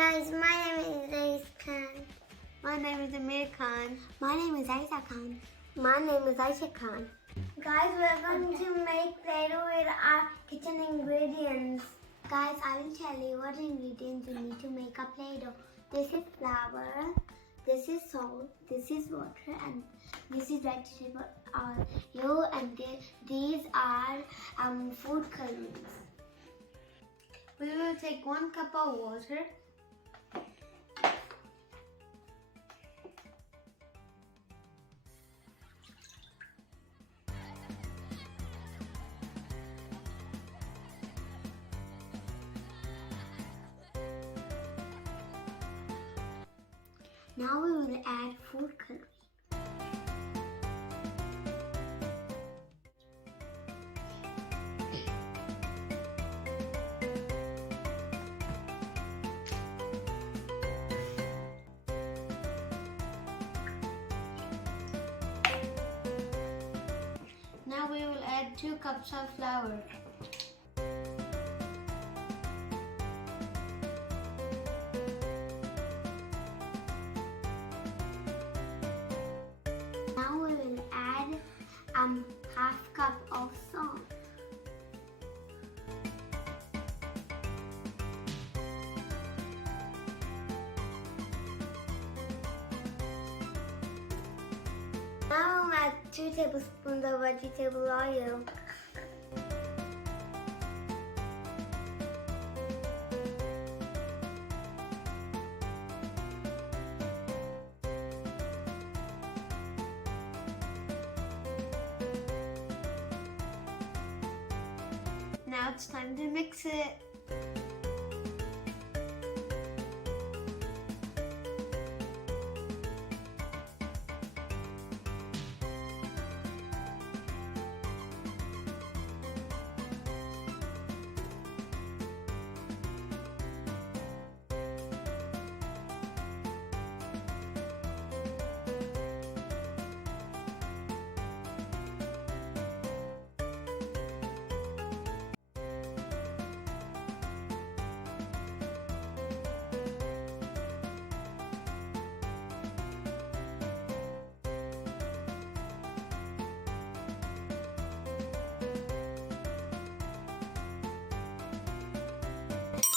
guys, my name is Raees Khan. My name is Ameer Khan. My name is Aiza Khan. My name is Aisha Khan. Guys, we're going to make playdoh with our kitchen ingredients. Guys, I will tell you what ingredients you need to make a play-doh. This is flour, this is salt, this is water, and this is vegetable oil, and these are food colours. We will take 1 cup of water. Now we will add food coloring. Now we will add 2 cups of flour. Now we will add half cup of salt. Now I'll add 2 tablespoons of vegetable oil. Now it's time to mix it.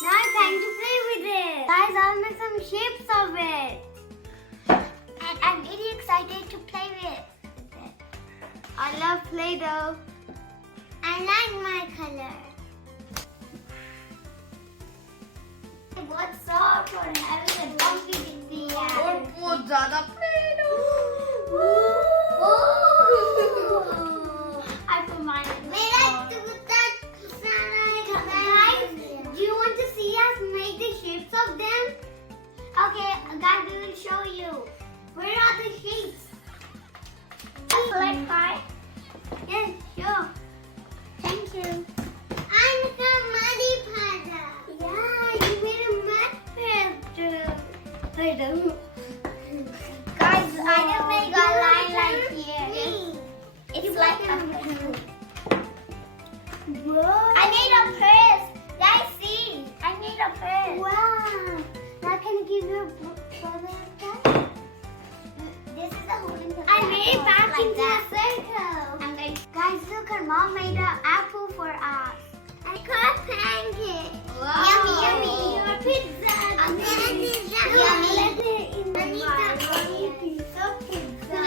Now it's time to play with it. Guys, I'll make some shapes of it. And I'm really excited to play with it. I love Play-Doh. I like my color. What's up for having a donkey with the और बहुत ज़्यादा Play-Doh. I put mine in the मेरा bowl. टूटा सारा है guys. Do you want to see us make the shapes of them? Okay, guys, we will show you. Where are the shapes? Let's try. Yes, sure. Thank you. I'm the muddy pada. Yeah, you made a mud puddle. Guys, I Wow. just made a line like here. Me. It's like a Whoa. I made a purse. Guys, see. I made a purse. Wow. Now can I give you a brother a cut? This is the holding the I made it back like into that. a circle. I'm going Guys, look, our mom made an apple for us. I got pancake. Wow. Yummy, yummy. Your pizza. I'm Yummy. Yummy. Let it in the bowl. Piece of pizza.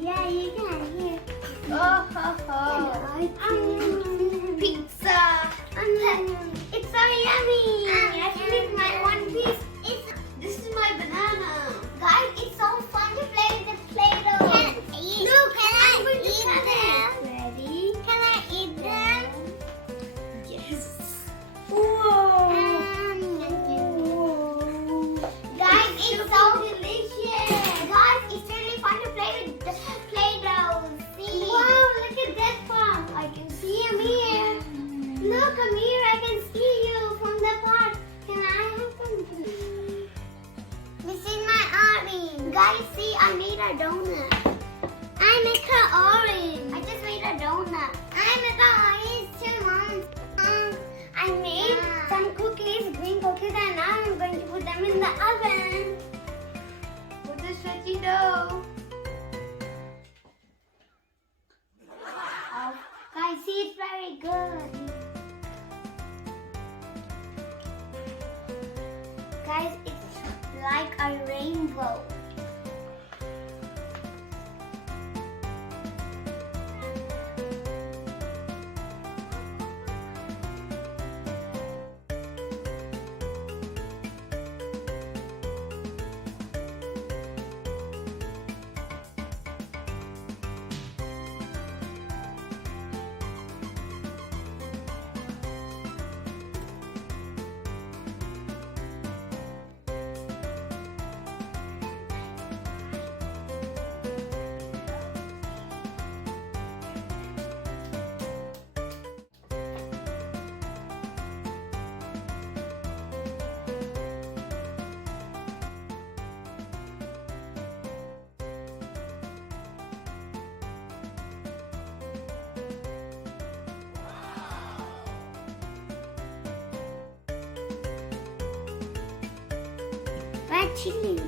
Yeah, you can. Here. Oh, ho, ho. Pizza. It's so yummy. I finished my one piece. This is my banana. Guys, it's so fun to play with the Play-Doh. Look, can I eat them? Ready? Can I eat them? Yes. Whoa. Guys, it's so delicious. Guys, it's really fun to play with the Play-Doh. See? Wow, look at this one. I can see Ameer. Look, Ameer, I can see you from the park. Can I have some? This is my orange. Guys, see, I made a donut. I make an orange. I just made a donut. I make an orange too, Mom. I made some cookies, green cookies, and now I'm going to put oven. Put the stretchy dough. Oh, guys, see, it's very good. Guys, it's like a rainbow. Red chili.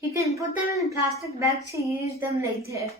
You can put them in plastic bags to use them later.